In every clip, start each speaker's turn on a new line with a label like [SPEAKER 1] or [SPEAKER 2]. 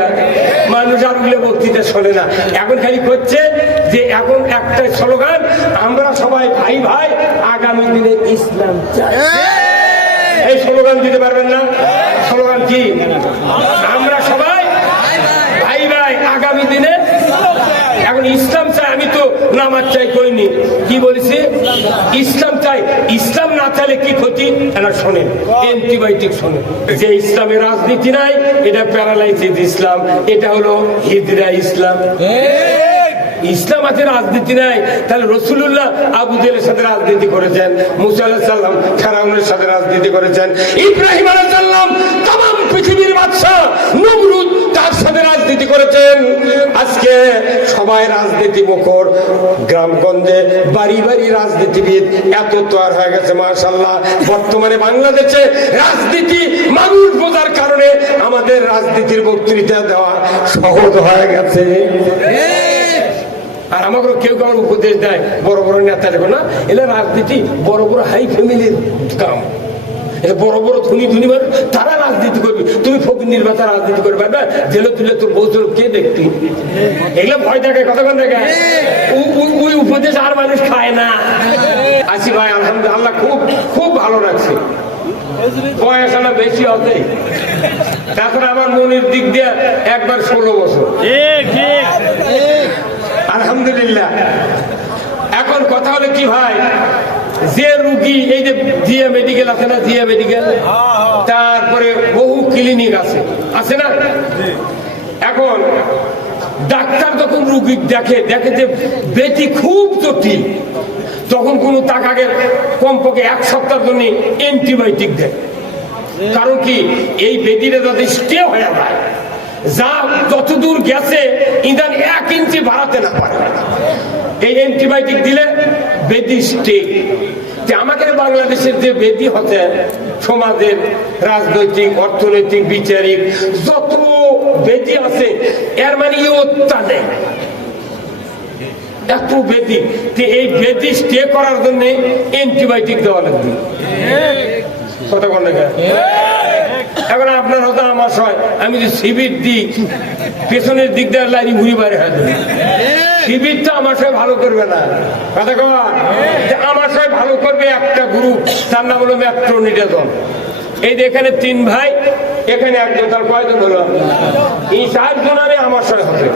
[SPEAKER 1] না মানুষ আর ওগুলো বক্তৃতা শোনে না। এখন খালি করছে যে এখন একটা স্লোগান আমরা সবাই ভাই ভাই আগামী দিনে ইসলাম চাই। এই স্লোগান দিতে পারবেন না? স্লোগান কি? আমরা সবাই ভাই ভাই আগামী দিনে এখন ইসলাম নামাজ চাই কইনি কি বলেছি? ইসলাম চাই। ইসলাম না চাইলে কি ক্ষতি? এটা শোনেন অ্যান্টিবায়োটিক শোনেন। যে ইসলামের রাজনীতি নাই এটা প্যারালাইসিস ইসলাম এটা হলো হিজরা ইসলাম। ইসলাম আছে রাজনীতি নাই। তাহলে রসুল্লাহ আবু জেলের সাথে রাজনীতি করেছেন মুসা আলাহ সাল্লাম ফেরাউনের সাথে রাজনীতি করেছেন ইব্রাহিম আলাহ সাল্লাম তাম পৃথিবীর বাদশাহ নমরুদ তার সাথে রাজনীতি করেছেন। আজকে সবাই রাজনীতি মুখর। গ্রামগঞ্জে বাড়ি বাড়ি রাজনীতিবিদ এত তৈরি হয়ে গেছে মাশাল্লাহ বর্তমানে বাংলাদেশে রাজনীতি মানুষ বোঝার কারণে আমাদের রাজনীতির বক্তৃতা দেওয়া সহজ হয়ে গেছে। আর আমাকে কেউ কেউ উপদেশ দেয়, বড় বড় নেতা না। এলে রাজনীতি বড় বড় হাই ফ্যামিলির কাম। বড় বড় ধনী ধনী মানুষ তারা রাজনীতি করবে। তুমি ফকির নির্বাচন রাজনীতি করবে। পারবে জেলে তুলে তোর বউ তোর কে দেখতি? এগুলো ভয় থাকে কতক্ষণ দেখে ওই উপদেশ আর মানুষ খায় না। আসি ভাই আলহামদুলিল্লাহ আল্লাহ খুব খুব ভালো রাখছে। বয়স হলো বেশি হবে তারপরে আমার মনের দিক দিয়ে একবার ষোলো বছর। আলহামদুলিল্লাহ। এখন কথা হলে কি ভাই? যে রুগী, এই যে জিয়া মেডিকেল আছে না, জিয়া মেডিকেল তারপরে বহু ক্লিনিক আছে। আছে না? এখন ডাক্তার যখন রুগী দেখে দেখে যে বেটি খুব জটিল, তখন কোনো টাকাকে কমপক্ষে এক সপ্তাহ জন্য অ্যান্টিবায়োটিক দেয়। কারণ কি? এই বেদিটা যাতে স্টে হয়ে যায়, যা যতদূর গেছে, ইদান এক ইঞ্চি বাড়াতে না পারে। এই অ্যান্টিবায়োটিক দিলে বেদি যে আমাকে বাংলাদেশের যে বেদি হচ্ছে, সমাজের রাজনৈতিক, অর্থনৈতিক, বিচারিক, যত বেদি আছে, এর মানে ইয়ত্তা নেই। এই বেদি স্টে করার দেওয়া লাগবে। বল আপনার আমার আমি যে শিবির দিই পেছনের দিক দিয়ে লাইনি ঘুরি বাড়ি হয়ে যাবে তো আমার সঙ্গে ভালো করবে না। কথা কওয়া আমার সাথে ভালো করবে একটা গ্রুপ তার নাম হলো মেট্রো নির্যাতন এই যে এখানে তিন ভাই, এখানে একজন, তার কয়জন হলো? এই চারজন আমি আমার সঙ্গে হবে।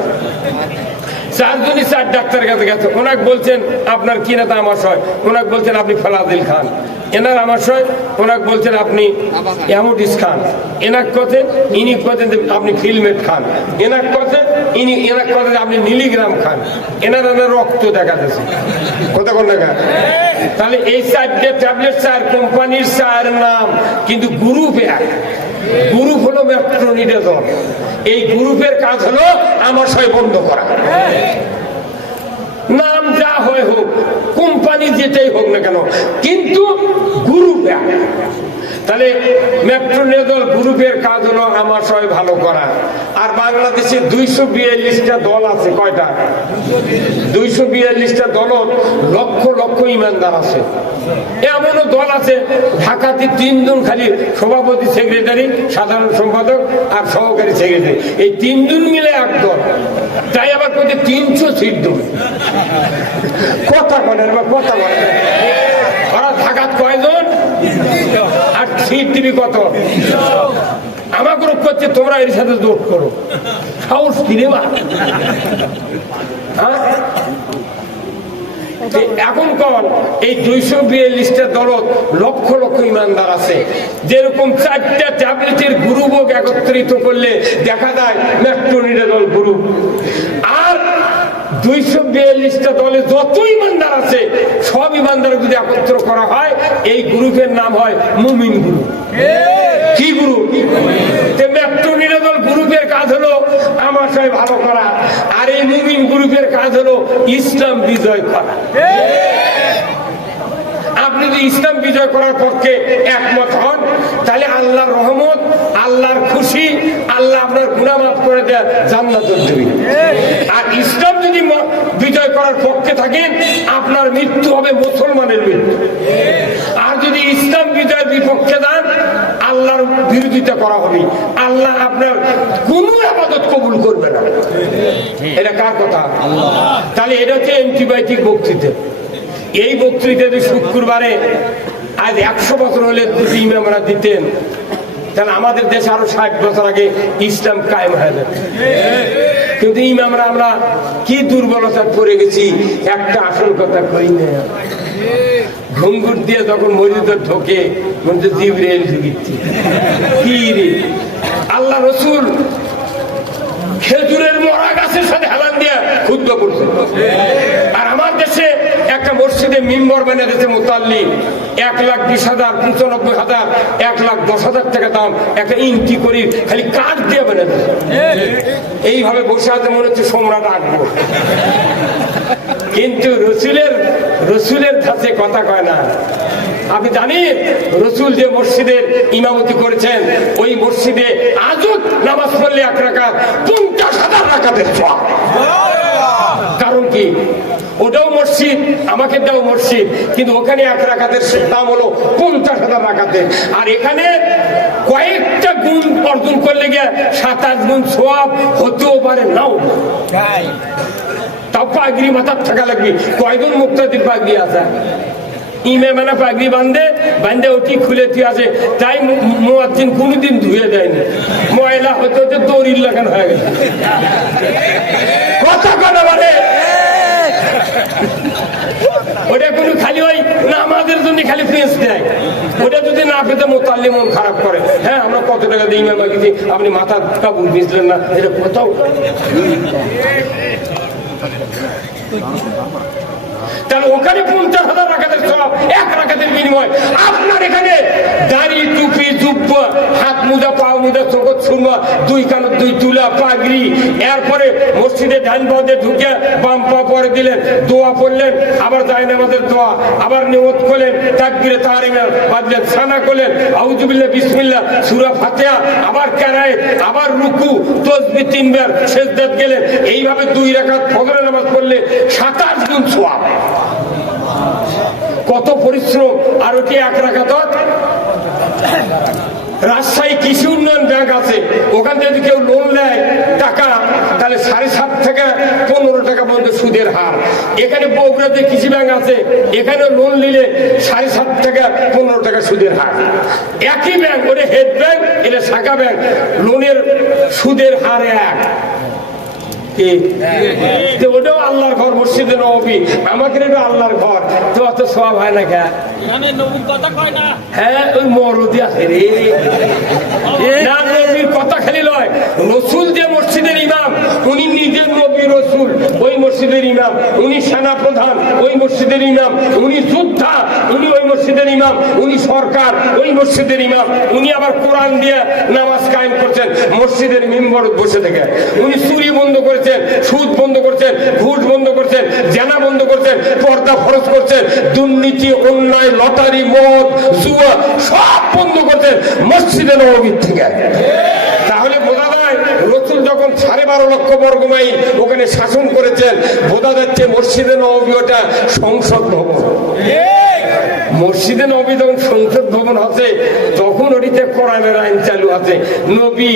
[SPEAKER 1] চারজনই চার ডাক্তার কাছে গেছে। ওনাকে বলছেন, আপনার কি নেতা আমার সয় ওনাকে বলছেন, আপনি ফলাদিল খান। এনার আমার সয় ওনাকে বলছেন, আপনি এমোডিস খান। এনাক কথা ইনি কথা আপনি ফিলমেট খান। এনাক কথা ইনি, এনাক কথা আপনি নীলিগ্রাম খান। এনার এনার রক্ত দেখা যাচ্ছে। কথা কোন দেখা তাহলে এই চারটে ট্যাবলেট চার কোম্পানির চার নাম কিন্তু গ্রুপ এক। গ্রুপ হলো মেট্রোনিডাজল এই গ্রুপের কাজ হলো আমার সবাই বন্ধ করা। নাম যা হয় হোক, কোম্পানি যেটাই হোক না কেন, কিন্তু গ্রুপ তাহলে মেট্রোনেদল গ্রুপের কাজ হলো আমার সবাই ভালো করা। আর বাংলাদেশে দুইশো বিয়াল্লিশটা দল আছে, কয়টা? দুইশো বিয়াল্লিশটা দল লক্ষ লক্ষ ইমানদার আছে। এমনও দল আছে, ঢাকাতে তিনজন খালি সভাপতি, সেক্রেটারি, সাধারণ সম্পাদক আর সহকারী সেক্রেটারি। এই তিনজন মিলে এক দল। তাই আবার কোথায় তিনশো সিট দেবে কথা বলেন বা কথা বলেন। ঢাকাত কয়জন? সিট কত? গ্রুপ করছে, তোমরা এর সাথে করো। সাহস হ্যাঁ? এখন কন এই দুইশো বিয়াল্লিশটা দলত লক্ষ লক্ষ ইমানদার আছে। যেরকম চারটা ট্যাবলেটের গ্রুপ একত্রিত করলে দেখা যায় মেট্রোনিডা দল গ্রুপ আর দুইশো বিয়াল্লিশটা দলে যত ইমানদার আছে, সব ইমানদার যদি একত্র করা হয়, এই গ্রুপের নাম হয় মুমিন গ্রুপ। কি গ্রুপ? মেট্রো কাজ ভালো করা, আর এই কাজ হলো ইসলাম বিজয় করা। আপনি যদি ইসলাম বিজয় করার পক্ষে একমত হন, তাহলে আল্লাহর রহমত, আল্লাহর খুশি আল্লাহ আপনার গুণা মাফ করে দেয় জান্নাত দেবে আর ইসলাম যদি বিজয় করার পক্ষে থাকেন, আপনার মৃত্যু হবে মুসলমানের মৃত্যু। আর যদি ইসলাম বিজয়ের বিপক্ষে যান, আল্লাহর বিরোধিতা করা হবে। আল্লাহ আপনার কোন আবাদত কবুল করবে না। এটা কার কথা? তাহলে এটা হচ্ছে অ্যান্টিবায়োটিক বক্তৃতা। এই বক্তৃতাতে শুক্রবারে আজ একশো বছর হলে যদি ইমামরা দিতেন। তাহলে আমাদের দেশে আরও ষাট বছর আগে ইসলাম কায়েম হয়ে যাবে কিন্তু ইমামরা আমরা কি দুর্বলতা পড়ে গেছি, একটা আসল কথা কই না ঘুঙ্গুর দিয়ে যখন মসজিদে ঢোকে আল্লাহ রসুল খেজুরের মরা গাছের সাথে হেলান দিয়ে ক্ষুদ্র করছে। আর আমার দেশে মসজিদে মিম্বর বানিয়ে দিয়েছে মোতাল্লি এক লাখ বিশ হাজার পঁচানব্বই হাজার, এক লাখ দশ হাজার টাকা দাম, একটা ইঞ্চি করি খালি কাঠ দিয়ে দিয়েছে। এইভাবে বসে আছে মনে হচ্ছে সম্রাট আকবর। কিন্তু রসুলের রসুলের ধাঁচে কথা কয় না। আপনি জানেন, রসুল যে মসজিদের ইমামতি করেছেন, ওই মসজিদে আজও নামাজ পড়লে এক রাকাত পঞ্চাশ হাজার সওয়াব। কারণ কি? ওটাও মসজিদ আমাকে দেও মসজিদ। কিন্তু ওখানে এক রাকাতের দাম হলো পঞ্চাশ হাজার রাকাতের আর এখানে কয়েকটা গুণ অর্জন করলে গিয়ে সাতাশ গুণ সোয়াব হতেও পারে নাও। তাও পাগড়ি মাথার থাকা লাগবে। কয়জন মুক্তাদির পাগড়ি আছে? ইমে মানে পাগড়ি বান্ধে বান্ধে ওটি খুলে দিয়ে আছে তাই মোয়াজ্জিন কোনোদিন ধুয়ে দেয়নি। ময়লা হতে হতে দড়ির লাগানো হয়ে গেছে। কথা কথা ওটা কোনো খালি ওই না আমাদের জন্য খালি ফ্রেন্স দেয়। ওটা যদি না পেতে মোতাল্লি মন খারাপ করে। হ্যাঁ আমরা কত টাকা দিই বাকি আপনি মাথা কাপড় ভিজলেন না, এটা কোথাও তাহলে ওখানে পঞ্চাশ হাজার রাখাতের সব এক রাখাতের বিনিময়। আপনার এখানে দাড়ি, টুপি জুব্ব হাত মুজা পা মুজা চোখত সুরমা, দুই কান, দুই তুলা, পাগড়ি। এরপরে মসজিদে ডান বাদে ঢুকে বাম পা পরে দিলেন, দোয়া পড়লেন, আবার যায় আমাদের দোয়া, আবার নিয়ত করলেন, তাকবিরে তাহারিমা বাদলেন সানা করলেন আউজুবিল্লাহ বিসমিল্লাহ, সুরা ফাতিহা, আবার কেরায়, আবার রুকু, তসবি তিনবার শেষদাত গেলেন, এইভাবে দুই রাকাত ফজরের নামাজ পড়লে সাতাশ গুণ সোয়াব। কত পরিশ্রম, আর ওটি এক রাখাত রাজশাহী কৃষি উন্নয়ন ব্যাংক আছে, ওখান থেকে যদি কেউ লোন নেয় টাকা, তাহলে সাড়ে সাত থেকে পনেরো টাকা পর্যন্ত সুদের হার। এখানে বগুড়াতে কৃষি ব্যাংক আছে এখানে লোন নিলে সাড়ে সাত থেকে পনেরো টাকা সুদের হার। একই ব্যাংক, ওটা হেড ব্যাংক এটা শাখা ব্যাংক লোনের সুদের হার এক। ওটাও আল্লাহর ঘর, মসজিদে নবী আমাকে এটা আল্লাহর ঘর। তো অত সব হয় না কে? হ্যাঁ ওই কথা খালি নয় যে মসজিদের উনি নিজের নবী ওই মসজিদের ইমাম, উনি সেনা প্রধান ওই মসজিদের ইমাম, উনি যোদ্ধা। ইমাম, উনি সরকার, ওই মসজিদের ইমাম। উনি আবার কোরআন দিয়ে নামাজ কায়েম করছেন, মসজিদের মেম্বর বসে থেকে। উনি চুরি বন্ধ করেছেন, সুদ বন্ধ করছেন, ঘুষ বন্ধ করছেন, জেনা বন্ধ করছেন, পর্দা ফরজ করছেন, দুর্নীতি, অন্যায়, লটারি, মদ, জুয়া, সব বন্ধ করছেন মসজিদে নবমীর থেকে। তাহলে বোঝা যায়, রসুল যখন সাড়ে বারো লক্ষ বর্গ মাইল ওখানে শাসন করেছেন, বোঝা যাচ্ছে মসজিদে নবমী ওটা সংসদ ভবন। মসজিদে নবী যখন সংসদ ভবন আছে, তখন ওটিতে কোরআনের আইন চালু আছে। নবী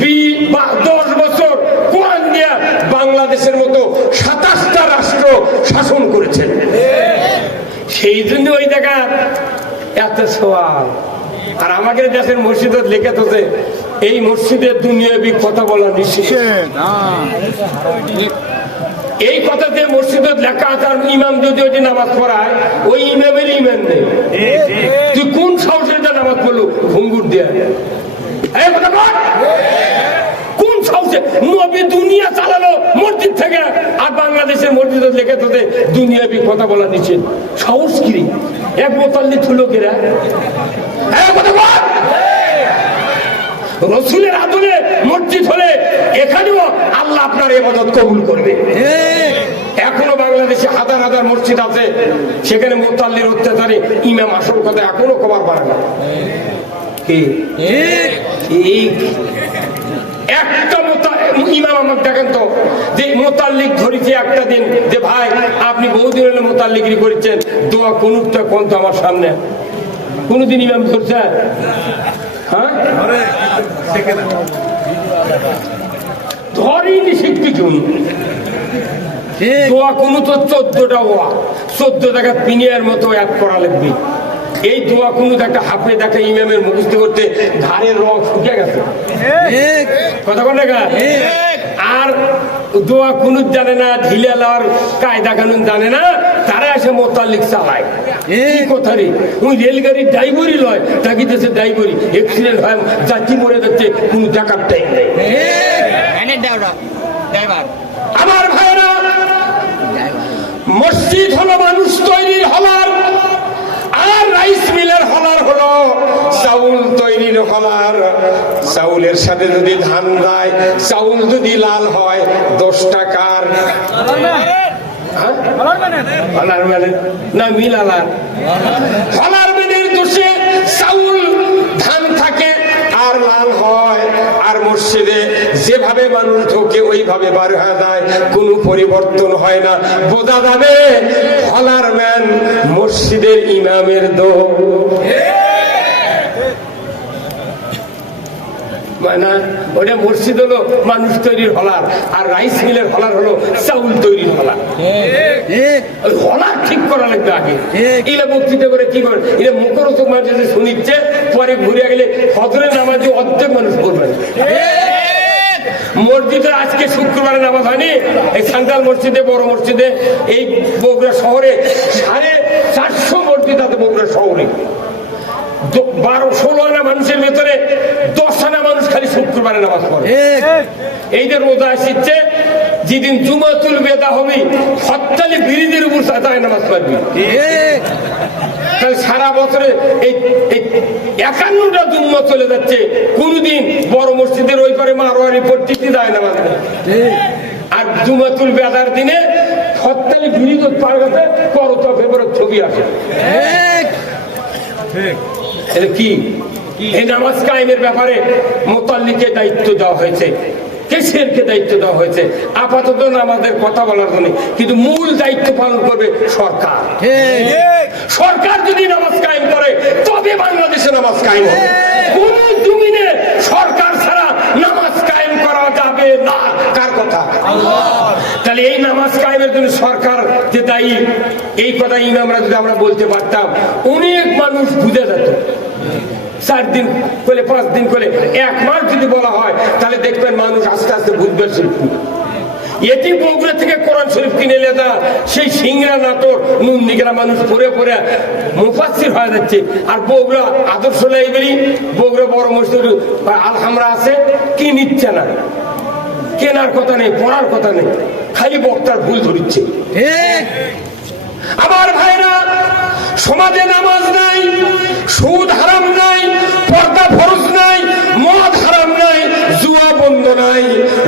[SPEAKER 1] বি দশ বছর কোরআন দিয়া বাংলাদেশের মতো সাতাশটা রাষ্ট্র শাসন করেছেন। সেই জন্য ওই জায়গা এত সোয়াল আর আমাদের দেশের মসজিদত লেখা থাকে এই মসজিদের দুনিয়াবি কথা বলা নিষেধ। এই কথাতে মসজিদত লেখা আর ইমাম যদি ওই নামাজ পড়ায় ওই ইমামের ইমান নেই। তুই কোন সাহসের যা নামাজ পড়ল? ভঙ্গুর দেয়া। কথা কোন সাহসে? নবী দুনিয়া চালালো মসজিদ থেকে আর বাংলাদেশের লেখা দুনিয়াবি কথা বলা নিষেধ। সাহস কি এক মোতাল্লি থুলো কেরা? কথা। রসুলের আদলে মসজিদ হলে এখানেও আল্লাহ আপনার এবাদত কবুল করবে। এখনও বাংলাদেশে হাজার হাজার মসজিদ আছে, সেখানে মোতাল্লির অত্যাচারে ইমাম আসল কথা এখনও কবার পারে না? একটা ইমাম দেখেন তো, যে মোতাল্লিক একটা দিন, যে ভাই, আপনি বহুদিন করেছেন, দোয়া আমার সামনে। কোনদিন ইমাম ধরছে? হ্যাঁ ধরেনি শিখতে চুন দোয়া কোনো তো চোদ্দটা ওয়া। চোদ্দ টাকা পিনিয়ার মতো এক করা লাগবে। এই দোয়া কোনো একটা হাফে দেখা ইমামের মুখস্থ করতে ঘাড়ের রং শুকে গেছে। কথা বলে গা আর দোয়া কোনো জানে না ঢিলালার কায়দা কানুন জানে না এসে মোতালিক চালায়। কি কথা রে? ওই রেলগাড়ির ড্রাইভারই লয় তাকে দেশে ড্রাইভারই। অ্যাক্সিডেন্ট হয় যাত্রী মরে যাচ্ছে কোনো টাকার টাইম নেই।
[SPEAKER 2] ড্রাইভার।
[SPEAKER 1] আমার ভাইরা মসজিদ হলো মানুষ তৈরির হলার আর রাইস মিলের হলার হলো চাউল তৈরির হলার। চাউলের সাথে যদি ধান দেয় চাউল যদি লাল হয় দশ টাকার? না দোষে ধান থাকে আর লাল হয় আর মসজিদে যেভাবে মানুষ ঢোকে ওইভাবে বার হয়ে যায় কোনো পরিবর্তন হয় না। বোঝা যাবে হলার ম্যান মসজিদের ইমামের দো মানে ওটা মসজিদ হলো মানুষ তৈরির হলার আর রাইস মিলের হলার হলো চাউল তৈরির হলার। ওই হলা ঠিক করা লাগবে আগে। বক্তৃতা করে কি করে? যদি শুনিচ্ছে পরে ঘুরে গেলে হজরের নামাজে অর্ধেক মানুষ পড়বে। মসজিদে আজকে শুক্রবারে নামাজ হয়নি এই সান্তাল মসজিদে বড় মসজিদে এই বগুড়া শহরে সাড়ে চারশো মসজিদ আছে বগুড়া শহরে। বারো ষোলো আনা মানুষের ভেতরে দশ আনা মানুষ খালি শুক্রবারে নামাজ পড়ে। এই যে রোজা আসছে যেদিন জুমাতুল বেদা হবে হত্যালি বিরিদের উপর সাদায় নামাজ পড়বি। তাহলে সারা বছরে এই এই একান্নটা জুম্মা চলে যাচ্ছে। কোনদিন বড় মসজিদের ওই পারে মারোয়ারি পট্টিতে যায় না মাঝে আর জুমাতুল বেদার দিনে হত্যালি বিরিদ পার করত ফেব্রুয়ারি ছবি আসে। এটা কি? এই নামাজ কায়েমের ব্যাপারে মোতাল্লিকে দায়িত্ব দেওয়া হয়েছে। কেসিয়ারকে দায়িত্ব দেওয়া হয়েছে। আপাতত আমাদের কথা বলার জন্য। কিন্তু মূল দায়িত্ব পালন করবে সরকার। সরকার যদি নামাজ কায়েম করে তবে বাংলাদেশে নামাজ কায়েম হবে। কোন জমিনে সরকার ছাড়া নামাজ কায়েম করা যাবে না। কার কথা? তাহলে এই নামাজ কায়েমের জন্য সরকার যে দায়ী, এই কথা ইমামরা যদি আমরা বলতে পারতাম, অনেক মানুষ বুঝে যেত। চার দিন করে পাঁচ দিন করে এক মাস যদি বলা হয়, তাহলে দেখবেন মানুষ আস্তে আস্তে বুঝবে শিল্প। এটি বগুড়া থেকে কোরআন শরীফ কিনে লেদা সেই সিংরা নাটোর নুন নিগরা মানুষ পরে পরে মুফাসির হয়ে যাচ্ছে। আর বগুড়া আদর্শ লাইব্রেরি, বগুড়া বড় মসজিদ আলহামরা আছে, কি নিচ্ছে না? কেনার কথা নেই, পড়ার কথা নেই। খালি বক্তার ভুল ধরিচ্ছে। আমার ভাইরা সমাজে নামাজ নাই সুদ হারাম নাই পর্দা ফরজ নাই মদ হারাম নাই জুয়া বন্ধ নাই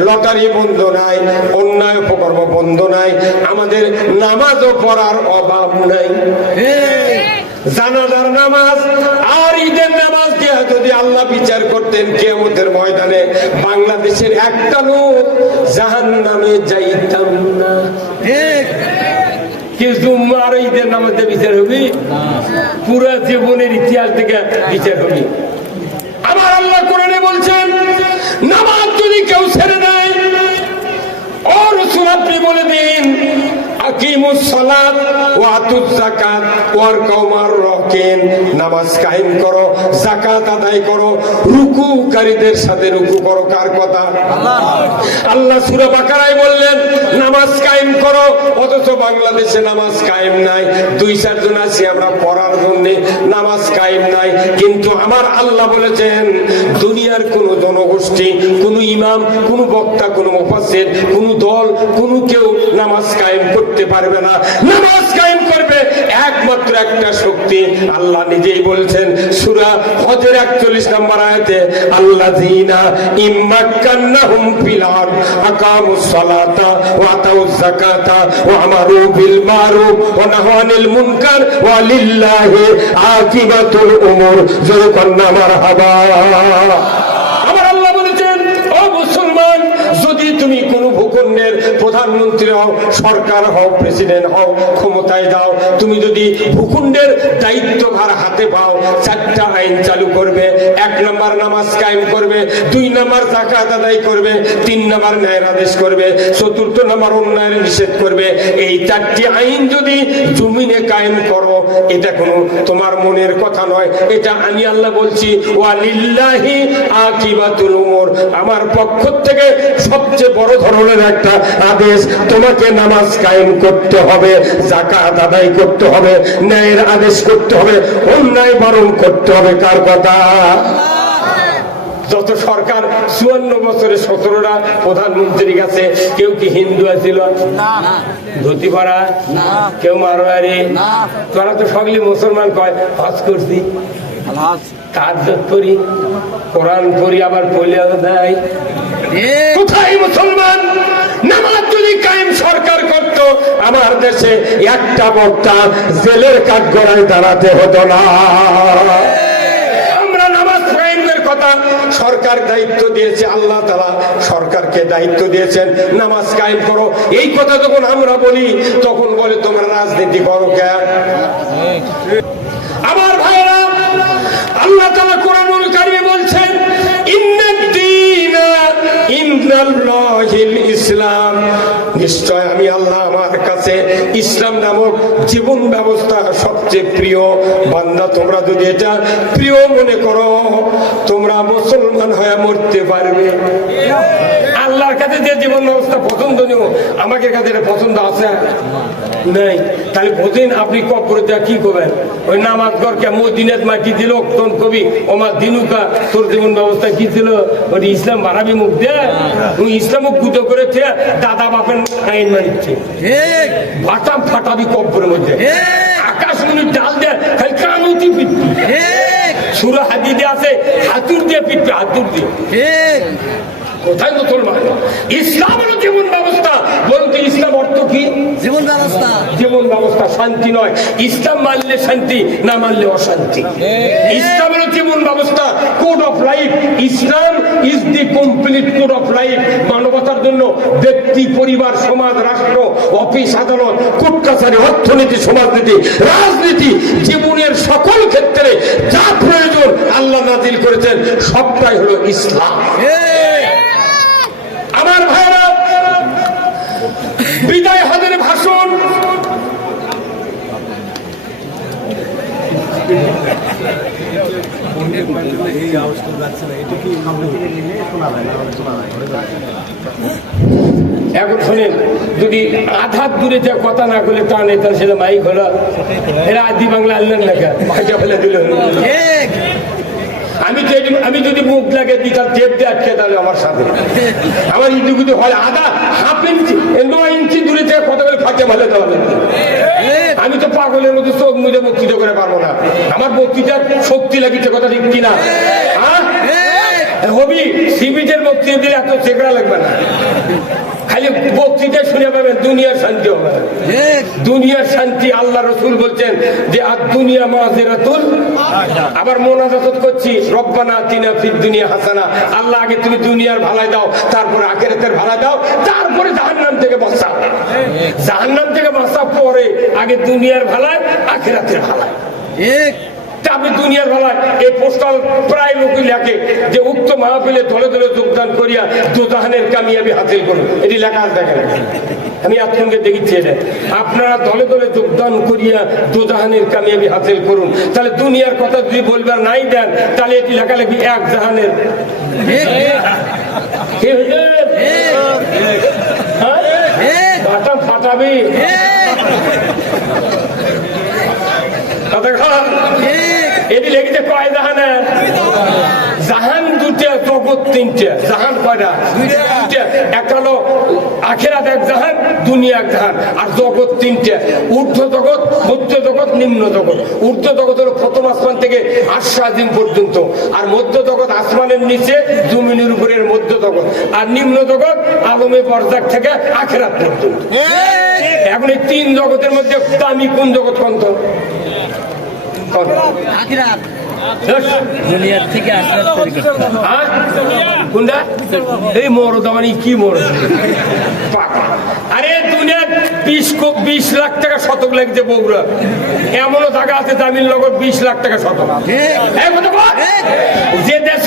[SPEAKER 1] লটারি বন্ধ নাই অন্যায় উপকর্ম বন্ধ নাই আমাদের নামাজও পড়ার অভাব নাই। জানাজার নামাজ আর ঈদের নামাজ দিয়ে যদি আল্লাহ বিচার করতেন কেয়ামতের ময়দানে বাংলাদেশের একটা লোক জাহান নামে যাইতাম না। কি জুম্মা আর ঈদের নামাজে বিচার হবি? পুরা জীবনের ইতিহাস থেকে বিচার হবি। আমার আল্লাহ কোরআনে বলছেন নামাজ যদি কেউ ছেড়ে দেয় ও রসুল আপনি বলে দিন নামাজ কায়েম নামাজ কায়েম বাংলাদেশে নামাজ কায়েম নাই। দুই চারজন আছি, আমরা পড়ার জন্য নামাজ কায়েম নাই। কিন্তু আমার আল্লাহ বলেছেন, দুনিয়ার কোন জনগোষ্ঠী, কোন ইমাম, কোন বক্তা, কোন মুফাসসির, কোন দল, কোন কেউ নামাজ কায়েম করতে পারবে না। নামাজ কায়েম করবে। একমাত্র একটা শক্তি আল্লাহ নিজেই বলছেন, সূরা হজের 41 নম্বর আয়াতে, আল্লাযীনা ইম্মাক্কান্নাহুম ফিল আরদ, আকামুস সালাতা ওয়া আতাউজ যাকাতা ওয়া আমারু বিল মারুফ ওয়া নাহাউ আনিল মুনকার ওয়া লিল্লাহি আকিবাতুল উমুর। জোরে কন্না মারহাবা আমার আল্লাহ বলেছেন ও মুসলমান যদি তুমি কোন ভূখণ্ডের প্রধানমন্ত্রী হও, সরকার হও, প্রেসিডেন্ট হও, ক্ষমতায় দাও তুমি যদি ভূখণ্ডের দায়িত্বভার হাতে পাও, চারটা আইন চালু করবে, এক নম্বর নামাজ কায়েম করবে, দুই নম্বর জাকাত আদায় করবে, তিন নম্বর ন্যায়ের আদেশ করবে, চতুর্থ নম্বর উন্নয়ন নিষেধ করবে, এই চারটি আইন যদি জমিনে কায়েম করো, এটা কোনো তোমার মনের কথা নয়, এটা আমি আল্লাহ বলছি, ওয়ালিল্লাহি আকিবাতুল উমর, আমার পক্ষ থেকে সবচেয়ে বড় ধরনের একটা আদেশ তোমাকে নামাজ কায়েম করতে হবে জাকাত আদায় করতে হবে ন্যায়ের আদেশ করতে হবে অন্যায় বারণ করতে হবে কার কথা? যত সরকার চুয়ান্ন বছরে সতেরোটা প্রধানমন্ত্রীর কাছে কেউ কি হিন্দু আছিল? ধুতি পরা কেউ মারোয়ারি? তোরা তো সকলে মুসলমান কয় হজ করছি। কাজ করি কোরআন পড়ি আবার দেয়। কোথায় মুসলমান? নামাজ যদি কায়েম সরকার করত আমার দেশে একটা বক্তা জেলের কাঠ গড়ায় দাঁড়াতে হতো না। আমরা নামাজ কায়েমের কথা সরকার দায়িত্ব দিয়েছে আল্লাহ তালা সরকারকে দায়িত্ব দিয়েছেন। নামাজ কায়েম করো। এই কথা যখন আমরা বলি তখন বলে তোমরা রাজনীতি করো কেন? আমার ভাইরা আল্লাহ তালা কোরআনুল কারিমে বলছেন ইসলাম। নিশ্চয় আমি আল্লাহ আমার কাছে ইসলাম নামক জীবন ব্যবস্থা সবচেয়ে প্রিয় বান্দা তোমরা যদি এটা প্রিয় মনে করো তোমরা মুসলমান হয়ে মরতে পারবে। আল্লাহর কাছে যে জীবন ব্যবস্থা পছন্দনীয় আমাকে কাছে এটা পছন্দ আছে? নাই। তাহলে বোঝেন আপনি কবরে দেওয়া কি করবেন? ওই নামাজ ঘর কে মদিনাত মাটি দিল কোন কবি ওমার দিনুকা তোর জীবন ব্যবস্থা কি ছিল? ওই ইসলাম বাড়াবি মুখ দে। তুই ইসলাম গুতো করেছে দাদা বাপের আইন মানিচ্ছে। বাটাম ফাটাবি কবরের মধ্যে। আকাশমণি ডাল দেয় খালি কানুতি পিটবি। সুরা হাদিদে আছে হাতুর দিয়ে পিটবে হাতুর দিয়ে। কোথায় মুসলমান। ইসলাম হলো জীবন ব্যবস্থা। বলতে ইসলাম অর্থ কি?
[SPEAKER 3] জীবন ব্যবস্থা।
[SPEAKER 1] জীবন ব্যবস্থা শান্তি নয়। ইসলাম মানলে শান্তি না মানলে অশান্তি। ইসলাম হলো জীবন ব্যবস্থা। Code of life Islam is the complete code of life মানবতার জন্য ব্যক্তি পরিবার সমাজ রাষ্ট্র অফিস আদালত কোর্ট কাছারি অর্থনীতি সমাজনীতি রাজনীতি জীবনের সকল ক্ষেত্রে যা প্রয়োজন আল্লাহ নাজিল করেছেন সবটাই হলো ইসলাম আমার ভাইরা বিদায় হাদের ভাষণ। এখন শোনেন, যদি আধার দূরে যে কথা না তা নেই তাহলে সেটা মাইক হলো। এরা আদি বাংলা আনলেন লেখা। ভাইটা ফেলে দিল। আমি যদি আমি যদি মুখ লাগে দিই তার টেপ দিয়ে আটকে, তাহলে আমার সাথে। আমার কিন্তু হয় আধা, হাফ ইঞ্চি। ইঞ্চি দূরে থেকে ফাঁকে ভালো দেওয়া লাগবে আমি তো পাগলের মধ্যে চোখ মুজে বক্তৃতা করে পারব না। আমার বক্তৃতার শক্তি লাগিছে কথা ঠিক কিনা হ্যাঁ? হবি, সিবিজের বক্তৃতা দিলে এত চেকড়া লাগবে না। খালি বক্তৃতা শুনে পাবেন দুনিয়ার শান্তি হবে। দুনিয়ার শান্তি আল্লাহ রসুল বলছেন যে আর দুনিয়া মাহাজিরাতুল আবার মোনাজাত করছি রব্বানা তিনা ফিদ দুনিয়া হাসানা। আল্লাহ আগে তুমি দুনিয়ার ভালাই দাও তারপরে আখেরাতের ভালাই দাও তারপরে জাহান্নাম থেকে বাঁচা। জাহান্নাম থেকে বাঁচা পরে আগে দুনিয়ার ভালাই আখেরাতের ভালাই
[SPEAKER 3] ঠিক।
[SPEAKER 1] তা আমি দুনিয়ার বেলায় এই পোস্টাল প্রায় লোকই লেখে যে উক্ত মাহফিলে দলে দলে যোগদান করিয়া দুজাহানের কামিয়াবি হাসিল করুন এটি লেখা দেখেন আমি আপনাকে দেখিচ্ছি এটা আপনারা দলে দলে যোগদান করিয়া দুজাহানের কামিয়াবি হাসিল করুন তাহলে দুনিয়ার কথা যদি বলবার নাই দেন তাহলে এটি লেখালেখি এক জাহানের হ্যাঁ? ফাটাবি কতক্ষণ এটি লিখিতে কয় জাহানে? জাহান দুটা জগৎ তিনটে। জাহান কয়টা? দুইটা। একটা হলো আখেরাত এক জাহান দুনিয়া এক জাহান। আর জগৎ তিনটে। ঊর্ধ্ব জগৎ মধ্য জগৎ নিম্ন জগৎ। ঊর্ধ্ব জগৎ হলো প্রথম আসমান থেকে আশ্বাদিন পর্যন্ত। আর মধ্য জগৎ আসমানের নিচে জমিনের উপরের মধ্য জগৎ। আর নিম্ন জগৎ আলমে বরজাক থেকে আখেরাত পর্যন্ত। এখন এই তিন জগতের মধ্যে দামি কোন জগৎ কন্ত কোন?
[SPEAKER 3] আখিরাত দুনিয়ার থেকে আখিরাত তৈরি করতে?
[SPEAKER 1] কোনটা এই মরদ মানে কি মরদ আরে দুনিয়ার বিশ কো- বিশ লাখ টাকা শতক লাগছে বগুড়া। এমনও জায়গা আছে জামিননগর বিশ লাখ টাকা শতক। যে দেশ